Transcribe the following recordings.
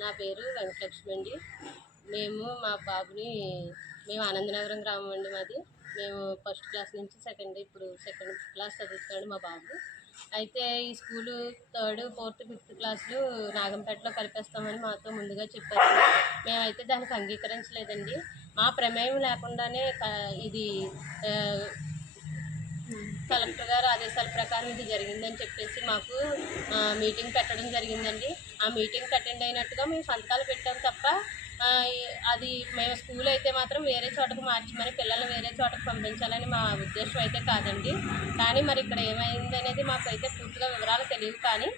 నా పేరు వెంకటలక్ష్మి అండి. మేము మా బాబుని మేము ఆనందనగరం గ్రామం అండి మాది. మేము ఫస్ట్ క్లాస్ నుంచి సెకండ్ ఇప్పుడు సెకండ్ క్లాస్ చదువుతున్నాడు మా బాబు. అయితే ఈ స్కూలు థర్డ్ ఫోర్త్ ఫిఫ్త్ క్లాసులు నాగంపేటలో కలిపేస్తామని మాతో ముందుగా చెప్పారు. మేమైతే దానికి అంగీకరించలేదండి. మా ప్రమేయం లేకుండానే క- ఇది కలెక్టర్ గారు ఆదేశాల ప్రకారం ఇది జరిగిందని చెప్పేసి మాకు మీటింగ్ పెట్టడం జరిగిందండి. ఆ మీటింగ్కి అటెండ్ అయినట్టుగా మేము సంతకాలు పెట్టాం తప్ప అది మేము స్కూల్ అయితే మాత్రం వేరే చోటకు మార్చమని పిల్లల్ని వేరే చోటకు పంపించాలని మా ఉద్దేశం అయితే కాదండి. కానీ మరి ఇక్కడ ఏమైంది అనేది మాకు అయితే పూర్తిగా వివరాలు తెలియవు కానీ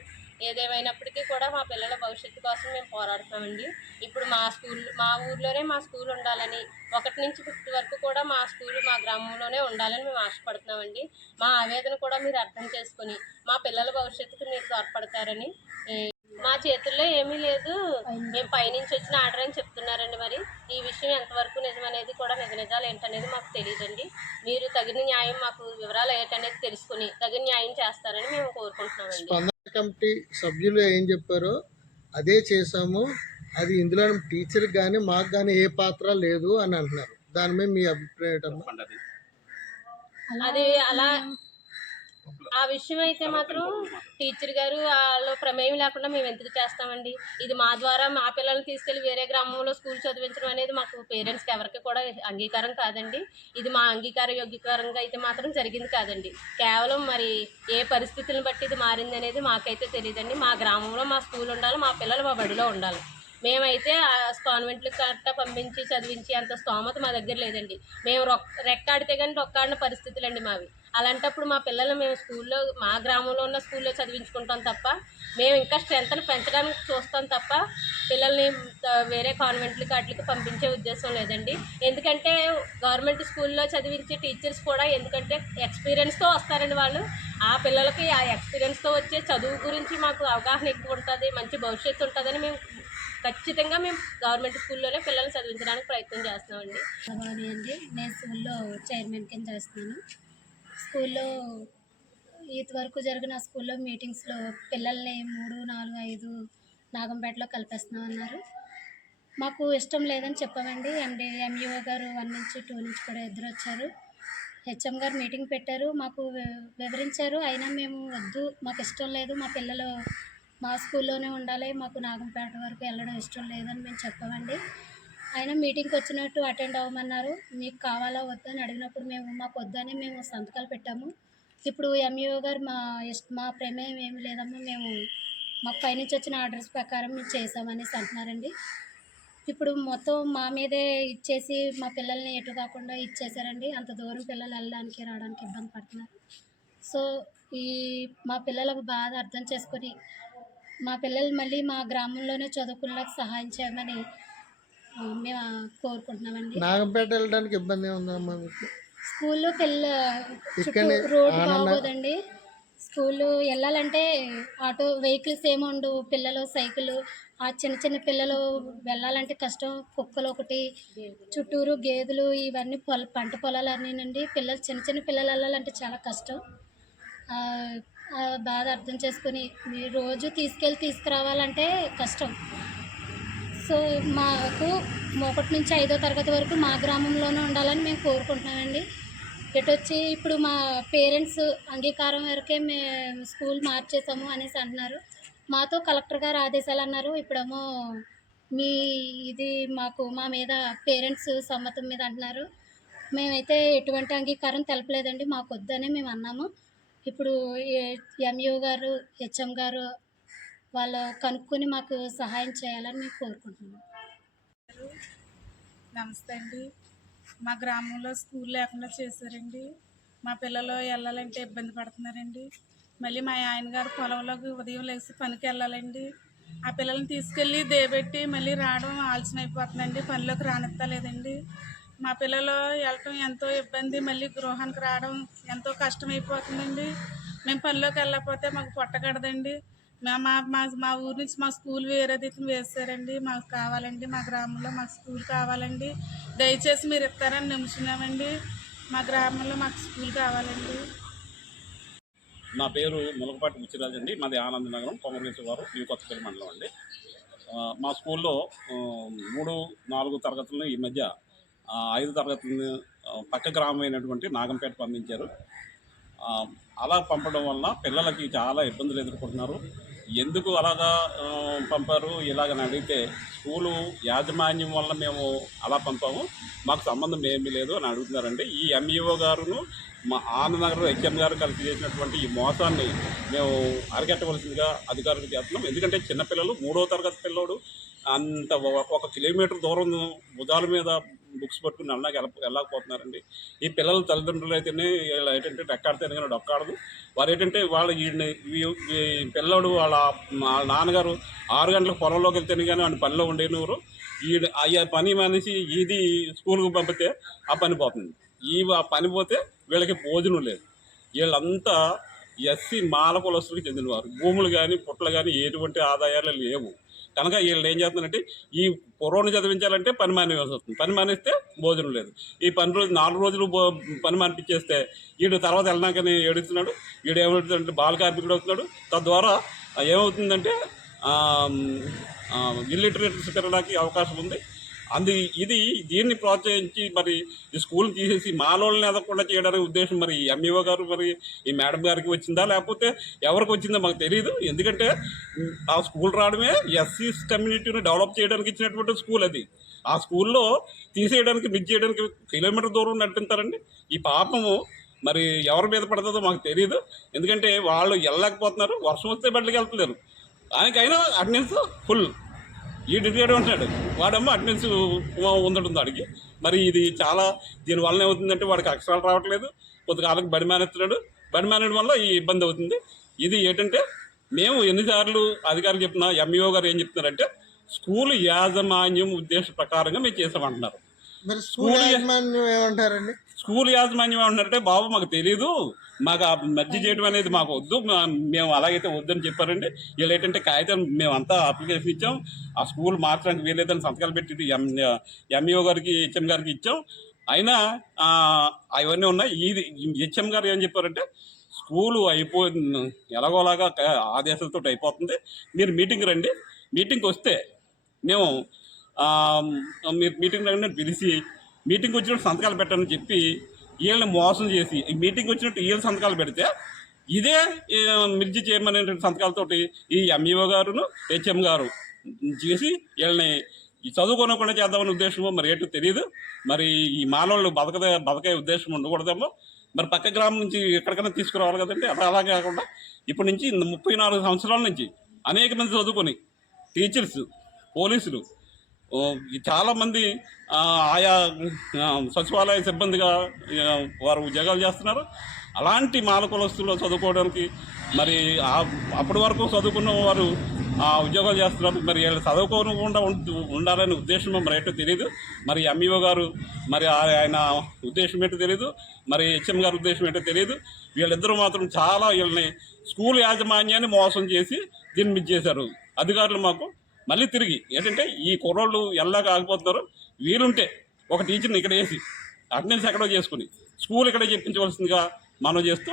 ఏదేమైనప్పటికీ కూడా మా పిల్లల భవిష్యత్తు కోసం మేము పోరాడుతామండి. ఇప్పుడు మా స్కూల్ మా ఊర్లోనే మా స్కూల్ ఉండాలని ఒకటి నుంచి ఫిఫ్త్ వరకు కూడా మా స్కూల్ మా గ్రామంలోనే ఉండాలని మేము ఆశపడుతున్నామండి. మా ఆవేదన కూడా మీరు అర్థం చేసుకుని మా పిల్లల భవిష్యత్తుకు మీరు తోడ్పడతారని మా చేతుల్లో ఏమీ లేదు. మేము పైనుంచి వచ్చిన ఆర్డర్ అని చెప్తున్నారండి మరి. ఈ విషయం ఎంతవరకు నిజమనేది కూడా నిజ నిజాలు ఏంటనేది మాకు తెలియదండి మీరు తగిన న్యాయం మాకు వివరాలు ఏంటనేది తెలుసుకుని తగిన న్యాయం చేస్తారని మేము కోరుకుంటున్నామండి. కమిటీ సభ్యులు ఏం చెప్పారో అదే చేసాము అది ఇందులో టీచర్కి కానీ మాకు కానీ ఏ పాత్ర లేదు అని అంటున్నారు. దాని మీద మీ అభిప్రాయం? అది. అలా ఆ విషయం అయితే మాత్రం టీచర్ గారు వాళ్ళు ప్రమేయం లేకుండా మేము ఎందుకు చేస్తామండి? ఇది మా ద్వారా మా పిల్లల్ని తీసుకెళ్ళి వేరే గ్రామంలో స్కూల్ చదివించడం అనేది మాకు పేరెంట్స్కి ఎవరికి కూడా అంగీకారం కాదండి. ఇది మా అంగీకార యోగ్యకరంగా అయితే మాత్రం జరిగింది కాదండి. కేవలం మరి ఏ పరిస్థితులను బట్టి ఇది మారింది అనేది మాకైతే తెలియదండి మా గ్రామంలో మా స్కూల్ ఉండాలి మా పిల్లలు మా బడిలో ఉండాలి. మేమైతే ఆ కాన్వెంట్లకు కరెక్ట్గా పంపించి చదివించి అంత స్తోమత మా దగ్గర లేదండి. మేము రొక్ రెక్కాడితే కానీ రొక్కాడిన పరిస్థితులండి మావి. అలాంటప్పుడు మా పిల్లల్ని మేము స్కూల్లో మా గ్రామంలో ఉన్న స్కూల్లో చదివించుకుంటాం తప్ప మేము ఇంకా స్ట్రెంత్ని పెంచడానికి చూస్తాం తప్ప పిల్లల్ని వేరే కాన్వెంట్లకి వాటికి పంపించే ఉద్దేశం లేదండి. ఎందుకంటే గవర్నమెంట్ స్కూల్లో చదివించే టీచర్స్ కూడా ఎందుకంటే ఎక్స్పీరియన్స్తో వస్తారండి వాళ్ళు. ఆ పిల్లలకి ఆ ఎక్స్పీరియన్స్తో వచ్చే చదువు గురించి మాకు అవగాహన ఎక్కువ ఉంటుంది మంచి భవిష్యత్తు ఉంటుందని మేము ఖచ్చితంగా మేము గవర్నమెంట్ స్కూల్లోనే పిల్లల్ని చదివించడానికి ప్రయత్నం చేస్తున్నామండి. అండి. నేను స్కూల్లో చైర్మన్ కింద చేస్తున్నాను. స్కూల్లో ఈత వరకు జరిగిన స్కూల్లో మీటింగ్స్లో పిల్లల్ని మూడు నాలుగు ఐదు నాగంపేటలో కలిపేస్తున్నాం అన్నారు మాకు ఇష్టం లేదని చెప్పామండి. ఎండి ఎంఈఓ గారు వన్ నుంచి టూ నుంచి కూడా ఇద్దరు వచ్చారు. హెచ్ఎం గారు మీటింగ్ పెట్టారు. మాకు వివరించారు. అయినా మేము వద్దు. మాకు ఇష్టం లేదు. మా పిల్లలు మా స్కూల్లోనే ఉండాలి. మాకు నాగంపేట వరకు వెళ్ళడం ఇష్టం లేదని మేము చెప్పామండి. ఆయన మీటింగ్కి వచ్చినట్టు అటెండ్ అవ్వమన్నారు. మీకు కావాలా వద్దని అని అడిగినప్పుడు మేము మాకు వద్దని మేము సంతకాలు పెట్టాము. ఇప్పుడు ఎంఈఓ గారు మా ఇష్ట మా ప్రమేయం ఏమి లేదమ్మా మేము మాకు పైనుంచి వచ్చిన ఆర్డర్స్ ప్రకారం మేము చేసామనేసి అంటున్నారండి. ఇప్పుడు మొత్తం మా మీదే ఇచ్చేసి మా పిల్లల్ని ఎటు కాకుండా ఇచ్చేసారండి అంత దూరం పిల్లలు వెళ్ళడానికి రావడానికి ఇబ్బంది పడుతున్నారు. సో ఈ మా పిల్లలకు బాధ అర్థం చేసుకొని మా పిల్లలు మళ్ళీ మా గ్రామంలోనే చదువుకునేలాగా సహాయం చేయమని మేము కోరుకుంటున్నామండి. నాగంపేట వెళ్ళడానికి ఇబ్బంది ఏముందమ్మా మీకు. స్కూల్లో పిల్ల రోడ్డు బాగోదండి. స్కూల్ వెళ్ళాలంటే ఆటో వెహికల్స్ ఏమి ఉండవు. పిల్లలు సైకిల్ ఆ చిన్న చిన్న పిల్లలు వెళ్ళాలంటే కష్టం. కుక్కలు ఒకటి చుట్టూరు గేదెలు ఇవన్నీ పొల పంట పొలాలు అన్నీనండి పిల్లలు చిన్న చిన్న పిల్లలు వెళ్ళాలంటే చాలా కష్టం. బాధ అర్థం చేసుకుని రోజు తీసుకెళ్ళి తీసుకురావాలంటే కష్టం. సో మాకు ఒకటి నుంచి ఐదో తరగతి వరకు మా గ్రామంలోనే ఉండాలని మేము కోరుకుంటున్నామండి. ఇటు వచ్చి ఇప్పుడు మా పేరెంట్స్ అంగీకారం వరకే మేము స్కూల్ మార్చేసాము అనేసి అంటున్నారు. మాతో కలెక్టర్ గారు ఆదేశాలు అన్నారు. ఇప్పుడేమో మీ ఇది మాకు మా మీద పేరెంట్స్ సమ్మతం మీద అంటున్నారు. మేమైతే ఎటువంటి అంగీకారం తెలపలేదండి. మాకు వద్దనే మేము అన్నాము. ఇప్పుడు ఎంయూ గారు హెచ్ఎం గారు వాళ్ళు కనుక్కొని మాకు సహాయం చేయాలని మేము కోరుకుంటున్నాం. నమస్తే అండి. మా గ్రామంలో స్కూల్ లేకుండా చేశారండి. మా పిల్లలు వెళ్ళాలంటే ఇబ్బంది పడుతున్నారండి. మళ్ళీ మా ఆయన గారు పొలంలోకి ఉదయం లేచి పనికి వెళ్ళాలండి. ఆ పిల్లల్ని తీసుకెళ్ళి దేబెట్టి మళ్ళీ రావడం ఆలస్యం అయిపోతుందండి. పనిలోకి రానిస్తలేదండి మా పిల్లలు వెళ్ళటం ఎంతో ఇబ్బంది మళ్ళీ గృహానికి రావడం ఎంతో కష్టమైపోతుందండి. మేము పనిలోకి వెళ్ళకపోతే మాకు పొట్టగడదండి మా మా మా మా ఊరు నుంచి మా స్కూల్ వేరే దిక్కున వేసారండి మాకు కావాలండి మా గ్రామంలో మాకు స్కూల్ కావాలండి. దయచేసి మీరు ఇస్తారని నిమిషున్నామండి మా గ్రామంలో మాకు స్కూల్ కావాలండి. నా పేరు ములకపాటి బుచ్చిరాజు అండి. మాది ఆనందనగరం కొమరగేశ్వర వారు న్యూ కొత్తపల్లి మండలం అండి. మా స్కూల్లో మూడు నాలుగు తరగతులను ఈ మధ్య ఐదు తరగతులను పక్క గ్రామం అయినటువంటి నాగంపేట పంపించారు. అలా పంపడం వల్ల పిల్లలకి చాలా ఇబ్బందులు ఎదుర్కొంటున్నారు. ఎందుకు అలాగా పంపారు? ఇలాగని అడిగితే స్కూలు యాజమాన్యం వల్ల మేము అలా పంపాము. మాకు సంబంధం ఏమీ లేదు అని అడుగుతున్నారండి. ఈ ఎంఈఓ గారును మా ఆనందనగర్ హెచ్ఎం గారు కలిసి చేసినటువంటి ఈ మోసాన్ని మేము అరికట్టవలసిందిగా అధికారులకు చేస్తున్నాం. ఎందుకంటే చిన్నపిల్లలు మూడో తరగతి పిల్లోడు అంత ఒక- ఒక కిలోమీటర్ దూరం భుజాల మీద బుక్స్ పట్టుకుని అన్నాక వెళ్ళ వెళ్ళకపోతున్నారండి. ఈ పిల్లల తల్లిదండ్రులు అయితేనే వీళ్ళు ఏంటంటే రెక్కాడితే కానీ డొక్కాడదు. వారు ఏంటంటే వాళ్ళు వీడిని పిల్లడు వాళ్ళ వాళ్ళ నాన్నగారు ఆరు గంటలకు పొలంలోకి వెళ్తేనే కానీ వాడి పనిలో ఉండేవారు ఈ ఆ పని మనిషి ఇది స్కూల్కి పంపితే ఆ పని పోతుంది. ఈ ఆ పని పోతే వీళ్ళకి భోజనం లేదు. వీళ్ళంతా ఎస్సీ మాల కులస్తులకు చెందినవారు. భూములు కానీ పుట్టలు కానీ ఎటువంటి ఆదాయాలు లేవు. కనుక వీళ్ళు ఏం చేస్తున్నారంటే ఈ పొరవను చదివించాలంటే పని మానేవాల్సి వస్తుంది. పని మానేస్తే భోజనం లేదు. ఈ పని రోజు నాలుగు రోజులు పని మానిపించేస్తే వీడు తర్వాత వెళ్ళడాకని ఏడుస్తున్నాడు. వీడు ఏమవుతుందంటే బాల కార్మికుడు అవుతున్నాడు. తద్వారా ఏమవుతుందంటే ఇల్లిటరేట్స్ పెరగడానికి అవకాశం ఉంది. అందు ఇది దీన్ని ప్రోత్సహించి మరి ఈ స్కూల్ తీసేసి మాలోళ్ళని ఎదగకుండా చేయడానికి ఉద్దేశం మరి ఎంఈఓ గారు మరి ఈ మేడం గారికి వచ్చిందా? లేకపోతే ఎవరికి వచ్చిందో మాకు తెలియదు ఎందుకంటే ఆ స్కూల్ రావడమే ఎస్సీ కమ్యూనిటీని డెవలప్ చేయడానికి ఇచ్చినటువంటి స్కూల్ అది. ఆ స్కూల్లో తీసేయడానికి మిస్ చేయడానికి కిలోమీటర్ దూరం నడిపిస్తారండి. ఈ పాపము మరి ఎవరి మీద పడుతుందో మాకు తెలియదు ఎందుకంటే వాళ్ళు వెళ్ళలేకపోతున్నారు. వర్షం వస్తే బయటకు వెళ్తలేరు. ఆయనకైనా అటెండెన్స్ ఫుల్. ఈ డిగ్రీ ఉంటాడు వాడేమో అటెండెన్స్ ఉందడుతుంది వాడికి మరి ఇది చాలా దీనివల్ల ఏమవుతుందంటే వాడికి అక్షరాలు రావట్లేదు. కొంతకాలం బడి మానేస్తున్నాడు. బడి మానేయడం వల్ల ఈ ఇబ్బంది అవుతుంది. ఇది ఏంటంటే మేము ఎన్నిసార్లు అధికారులు చెప్తున్నా ఎంఈఓ గారు ఏం చెప్తున్నారంటే స్కూల్ యాజమాన్యం ఉద్దేశ ప్రకారంగా మేము చేసామంటున్నారు మరి స్కూల్ యాజమాన్యం ఏమంటారండి? స్కూల్ యాజమాన్యం ఏమన్నారంటే బాబు మాకు తెలియదు మాకు ఆ మధ్య చేయడం అనేది మాకు వద్దు మేము అలాగైతే వద్దని చెప్పారండి వీళ్ళు ఏంటంటే కాగితం మేమంతా అప్లికేషన్ ఇచ్చాం ఆ స్కూల్ మార్చడానికి వీలేదని సంతకాలు పెట్టి ఎంఈఓ గారికి హెచ్ఎం గారికి ఇచ్చాం అయినా అవన్నీ ఉన్నాయి ఇది హెచ్ఎం గారు ఏం చెప్పారంటే స్కూలు అయిపో ఎలాగోలాగా ఆదేశాలతో అయిపోతుంది మీరు మీటింగ్ రండి మీటింగ్కి వస్తే మేము మీరు మీటింగ్ రండి పిలిచి మీటింగ్ వచ్చినప్పుడు సంతకాలు పెట్టాలని చెప్పి వీళ్ళని మోసం చేసి ఈ మీటింగ్ వచ్చినట్టు వీళ్ళు సంతకాలు పెడితే ఇదే ఈ, మిర్చి చేయమనే సంతకాలతోటి ఈ ఎంఈఓ గారును హెచ్ఎం గారు చేసి వీళ్ళని చదువుకోనకుండా చేద్దామనే ఉద్దేశమో మరి ఏంటో తెలియదు మరి ఈ మాలోళ్ళు బతకదే బతకే ఉద్దేశం ఉండకూడదేమో. మరి పక్క గ్రామం నుంచి ఎక్కడికైనా తీసుకురావాలి కదండి అలా అలా కాకుండా ఇప్పటి నుంచి ముప్పై నాలుగు సంవత్సరాల నుంచి అనేక మంది చదువుకొని టీచర్స్ పోలీసులు చాలామంది ఆయా సచివాలయ సిబ్బందిగా వారు ఉద్యోగాలు చేస్తున్నారు. అలాంటి మాలకులస్తుల్లో చదువుకోవడానికి మరి అప్పటి వరకు చదువుకున్న వారు ఆ ఉద్యోగాలు చేస్తున్నారు. మరి వీళ్ళు చదువుకోకుండా ఉండాలనే ఉద్దేశం మరి ఏంటో తెలియదు మరి ఎంఈఓ గారు మరి ఆ- ఆయన ఉద్దేశం ఏంటో తెలియదు మరి హెచ్ఎం గారి ఉద్దేశం ఏంటో తెలియదు వీళ్ళిద్దరూ మాత్రం చాలా వీళ్ళని స్కూల్ యాజమాన్యాన్ని మోసం చేసి దీన్ని చేశారు అధికారులు మాకు మళ్ళీ తిరిగి ఏంటంటే ఈ కుర్రోళ్ళు ఎలా ఆగిపోతున్నారు వీలుంటే ఒక టీచర్ని ఇక్కడ వేసి అటెండెన్స్ ఎక్కడో చేసుకుని స్కూల్ ఇక్కడే చెప్పించవలసిందిగా మనం చేస్తూ